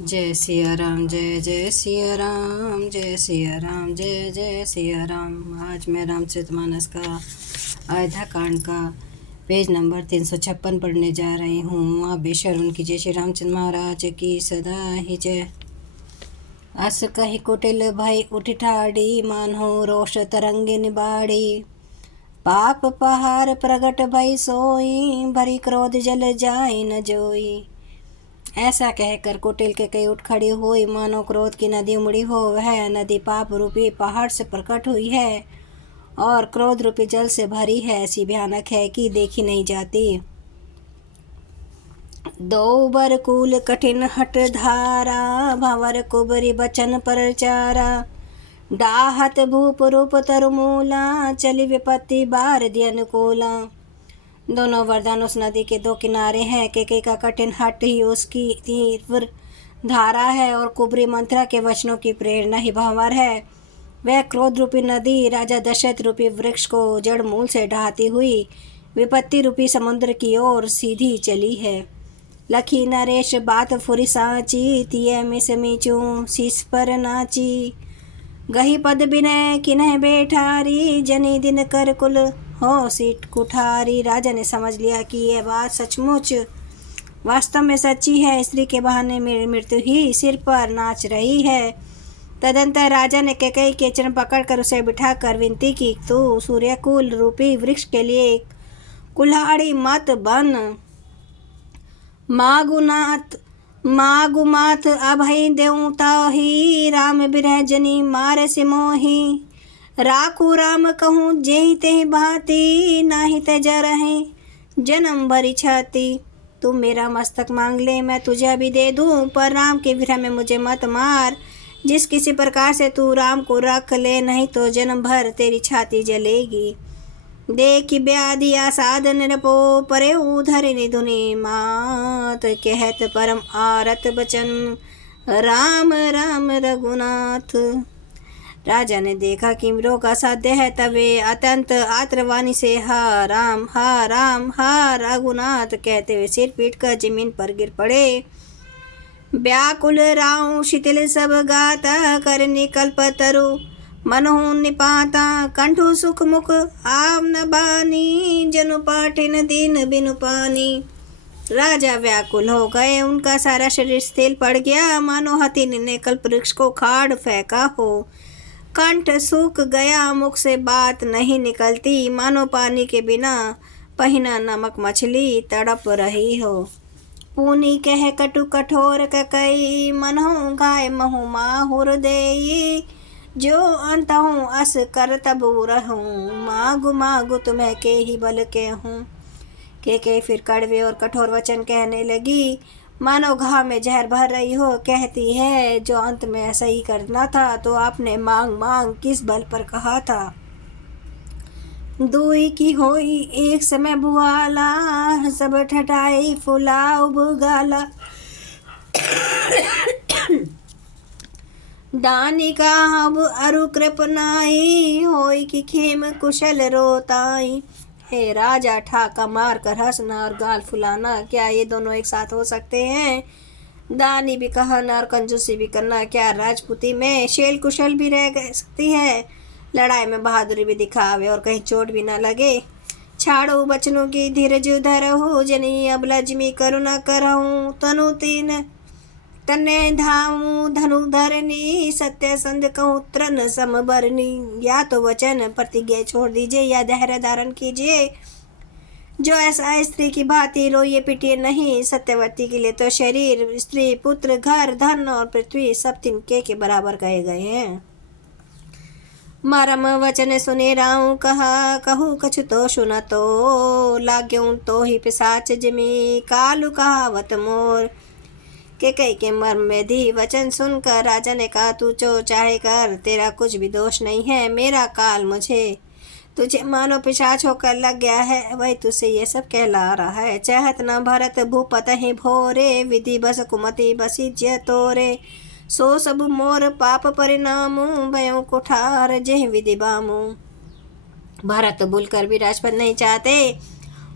जय सिया राम, जय जय सिया राम, जय सिया राम, जय जय सिया राम। आज मैं रामचरितमानस का अयोध्या कांड का पेज नंबर 356 पढ़ने जा रही हूँ। आप बेशर उनकी जय श्री रामचंद्र महाराज की सदा ही जय। अस कही कुटिल भई उठ ठाड़ी, मानो रोष तरंगे निबाड़ी। पाप पहार प्रगट भई सोई, भरी क्रोध जल जाई न जोई। ऐसा कहकर कुटिल के कई उठ खड़ी हुई, मानो क्रोध की नदी उमड़ी हो। वह नदी पाप रूपी पहाड़ से प्रकट हुई है और क्रोध रूपी जल से भरी है। ऐसी भयानक है कि देखी नहीं जाती। दो बर कूल कठिन हट धारा, भंवर कुबरी बचन परचारा। डाहत भूप रूप तरमूला, चली विपत्ति बार दी अनुकूला। दोनों वरदान उस नदी के दो किनारे हैं। केकई का कठिन हट ही उसकी तीव्र धारा है और कुबरी मंत्रा के वचनों की प्रेरणा ही भंवर है। वह क्रोध रूपी नदी राजा दशरथ रूपी वृक्ष को जड़ मूल से ढहाती हुई विपत्ति रूपी समुद्र की ओर सीधी चली है। लखी नरेश बात फुरी सांची, तिय मिस मीचू शीस पर नाची। गही पद बिनय किन्ह बैठारी, जनी दिन कर कुल हो सीट कुठारी। राजा ने समझ लिया कि यह बात सचमुच वास्तव में सच्ची है। स्त्री के बहाने मेरी मृत्यु ही सिर पर नाच रही है। तदंतर राजा ने कैकेयी के चरण पकड़कर उसे बिठाकर विनती की, तू सूर्यकुल रूपी वृक्ष के लिए कुल्हाड़ी मत बन। मागुमाथ अभय देवता ही, राम बिरह जनी मार सिमोही। राखू राम कहूँ जेहि तेहि भांति, नाही तेजा रहे जन्म भरी छाती। तू मेरा मस्तक मांग ले, मैं तुझे अभी दे दूं, पर राम के विरह में मुझे मत मार। जिस किसी प्रकार से तू राम को रख ले, नहीं तो जन्म भर तेरी छाती जलेगी। देखी व्याधि आसाद निरपो, परे धरिनी धुनि मात। कहत परम आरत बचन, राम राम रघुनाथ। राजा ने देखा कि रोग असाध्य है, तब वे अत्यंत आर्तवाणी से हा राम हा रघुनाथ कहते हुए सिर पीट कर जमीन पर गिर पड़े। व्याकुल राव शिथिल सब गाता, कर निकल्प तरु मनहु निपाता। कंठु सुख मुख आव न बानी, जनु पाठिन दीन बिनु पानी। राजा व्याकुल हो गए, उनका सारा शरीर स्थिर पड़ गया, मानो हाथी ने कल्प वृक्ष को खाड़ फेंका हो। कंठ सूख गया, मुख से बात नहीं निकलती, मानो पानी के बिना पहिना नमक मछली तड़प रही हो। पूनी कह कटु कठोर ककई, मनहु गाय महु माहुर देई। जो अंत हूँ अस कर तबु रहूँ, मागु मागु तुम्हें के ही बल के हूँ। के फिर कड़वे और कठोर वचन कहने लगी, मानो घाव में जहर भर रही हो। कहती है, जो अंत में ऐसा ही करना था तो आपने मांग मांग किस बल पर कहा था। दुई की होई एक समय बुआला, सब ठटाई फुला उबगाला। दानी का हब अरु कृपनाई, होई की खेम कुशल रोताई। हे राजा, ठाका मार कर हंसना और गाल फुलाना, क्या ये दोनों एक साथ हो सकते हैं। दानी भी कहना और कंजूसी भी करना, क्या राजपूती में शेल कुशल भी रह सकती है। लड़ाई में बहादुरी भी दिखावे और कहीं चोट भी न लगे। छाड़ो बचनों की धीरज धरहु, जनी अब लजमी करुणा करहूँ। तनु तीन तने धामू धनु धरनी, सत्य संध कहूँ तृण समबरनी। या तो वचन प्रतिज्ञा छोड़ दीजिए या धैर्य धारण कीजिए। जो ऐसा स्त्री की भांति रोइए पिटिए नहीं। सत्यवती के लिए तो शरीर, स्त्री, पुत्र, घर, धन और पृथ्वी सब तिनके के बराबर कहे गए हैं। मरम वचन सुने राऊ कहा, कहूँ कछु तो सुन तो। लाग्यूं तो ही पिशाच जिमी, कालू कहावत मोर। कैकेयी के मर्म में दी वचन सुनकर राजा ने कहा, तू जो चाहे कर, तेरा कुछ भी दोष नहीं है। मेरा काल मुझे तुझे मानो पिशाच होकर लग गया है, वही तुझसे ये सब कहला रहा है। चाहत न भरत भूपत ही भोरे, विधि बस कुमति बसी ज्य तोरे। सो सब मोर पाप परिणामू, भयों कुठार जेह विधि बामू। भरत भूलकर भी राजपद नहीं चाहते,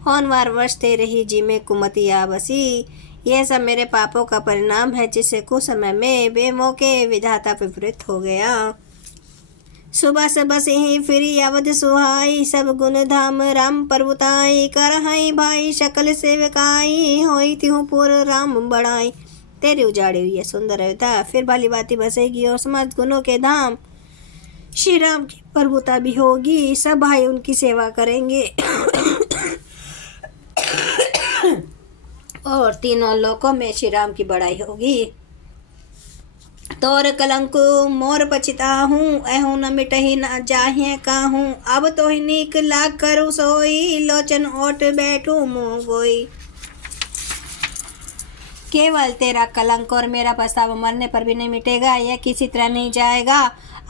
होनवार वर्ष तेरे ही जी में कुमति आ बसी। यह सब मेरे पापों का परिणाम है, जिससे कुछ समय में बेमौके विधाता विपरीत हो गया। सुबह से बस ही फिरी अवध सुहाई, सब गुण धाम राम पर्वताई, करहाई भाई शकल सेवकाई, होई तिहु पुर राम बढ़ाई। तेरी उजाड़ी हुई है सुंदर अयोध्या फिर भली भांति बसेगी, और समस्त गुणों के धाम श्री राम की प्रभुता भी होगी। सब भाई उनकी सेवा करेंगे और तीनों लोकों में श्री राम की बड़ाई होगी। तोर कलंक मोर पछिता हूँ, ऐहू न मिटही न जाहे काहूँ। अब तो ही नीक लाग करू सोई, लोचन ओट बैठू मुँह गोई। केवल तेरा कलंक और मेरा पछतावा मरने पर भी नहीं मिटेगा, यह किसी तरह नहीं जाएगा।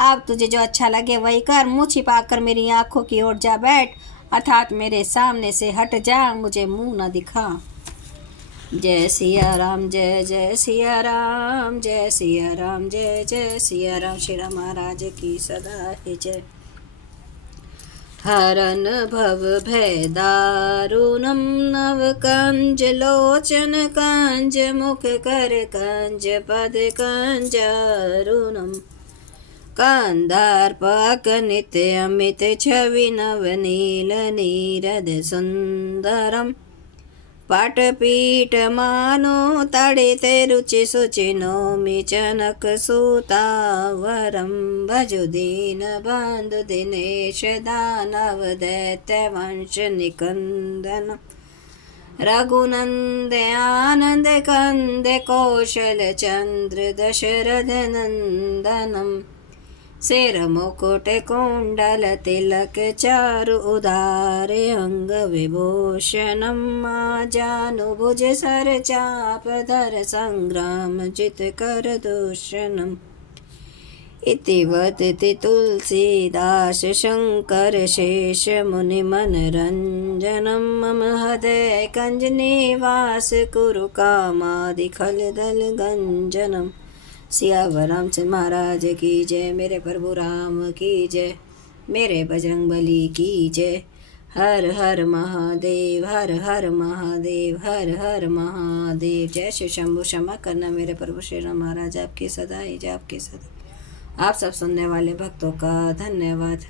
अब तुझे जो अच्छा लगे वही कर, मुँह छिपाकर मेरी आंखों की ओर जा बैठ, अर्थात मेरे सामने से हट जा, मुझे मुँह न दिखा। जय सिया राम, जय जय सिया राम, जय सिया राम, जय जय सिया राम। श्री राम महाराज की सदा है जय। हरन भव भय दारुणम, नव कंज लोचन कंज, मुख कर कंज पद कंजरुणम। कंदार्पक नित्य अमित छवि, नव नील नीरद सुंदरम। पाटपीठ मानो तड़ित रुचि सुचि, नौमि चनक सूतावरम। भजु दीन बंधु दिनेश, दानव दैत्य वंश निकंदन। रघुनंद आनंद कंद, कौशल चंद्र दशरथ नंदनम। सिर मुकुट कुंडल तिलक, चारु उदारे अंग विभूषणम। जानुभुज सर चाप धर, संग्राम जित कर दूषणम। इति वदति तुलसीदास, शंकर शेष मुनि मनरंजनम। मम हृदय कंज निवास, कुरु कामादि खल दल गंजनम। सियावर रामचंद्र महाराज की जय, मेरे प्रभु राम की जय, मेरे बजरंग बली की जय। हर हर महादेव, हर हर महादेव, हर हर महादेव। जय श्री शंभु। क्षमा करना मेरे प्रभु श्री राम महाराज, आपकी सदा ही जय, आपकी सदा। आप सब सुनने वाले भक्तों का धन्यवाद।